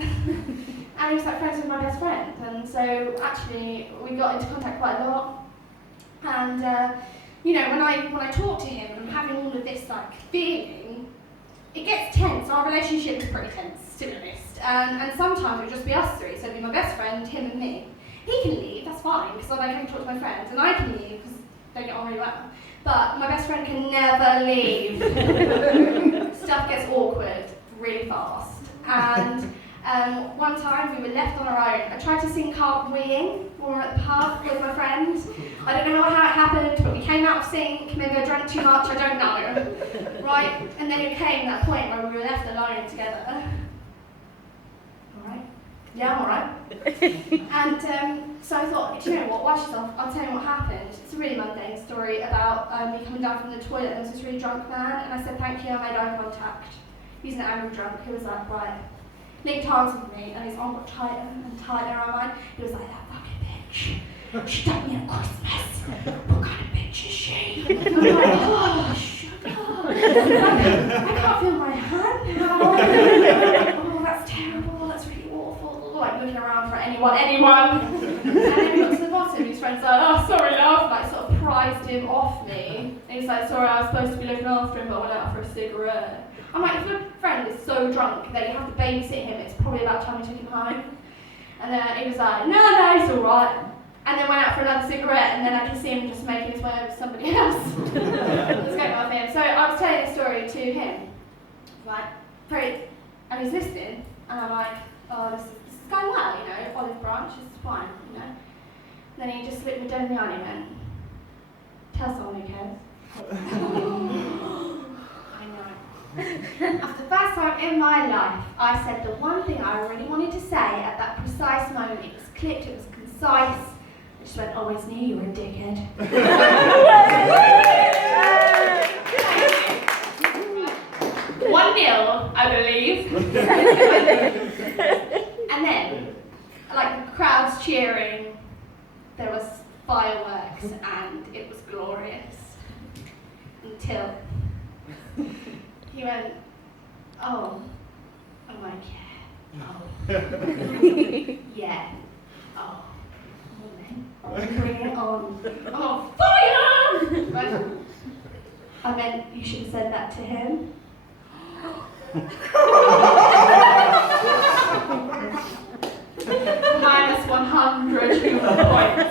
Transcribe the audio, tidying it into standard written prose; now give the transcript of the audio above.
And he was like friends with my best friend, and so actually we got into contact quite a lot. And you know, when I talk to him and I'm having all of this like feeling, it gets tense. Our relationship is pretty tense, to be honest. And sometimes it would just be us three, so it'd be my best friend, him and me. He can leave, that's fine, because then I can talk to my friends, and I can leave because they get on really well. But my best friend can never leave. Stuff gets awkward really fast. And one time we were left on our own. I tried to sing Can't Weeing when we were at the pub with my friend. I don't know how it happened, but we came out of sync. Maybe I drank too much, I don't know. Right? And then it came that point where we were left alone together. Alright? Yeah, I'm alright. And so I thought, do you know what, watch yourself, I'll tell you what happened. It's a really mundane story about me coming down from the toilet and there was this really drunk man, and I said thank you, I made eye contact. He's an angry drunk, he was like, right. Linked arms with me, and his arm got tighter and tighter around mine. He was like, that fucking bitch. She dumped me at Christmas. What kind of bitch is she? And I'm like, oh, shut up. I can't feel my hand now. Oh, that's terrible. That's really awful. Like looking around for anyone. And then we got to the bottom. His friend's like, oh, sorry, love. Like sort of prized him off me. And he's like, sorry, I was supposed to be looking after him, but I went out for a cigarette. I'm like, if your friend is so drunk that you have to babysit him, it's probably about time you took him home. And then he was like, no, it's all right. And then went out for another cigarette, and then I can see him just making his way over to somebody else. Let's go with him. So I was telling the story to him, right? And he's listening, and I'm like, oh, this is going well, you know, olive branch is fine, you know. And then he just looked me dead in the eye and went, tell someone who cares. After the first time in my life, I said the one thing I really wanted to say at that precise moment. It was clipped, it was concise. I just went, always knew you were a dickhead. 1-0, I believe. And then, like the crowd's cheering, there was fireworks, and it was glorious. Until he went, oh. I'm like, yeah. Oh. Yeah. Oh. Bring it on. Oh, fire! Right. I meant you should have said that to him. -100 points.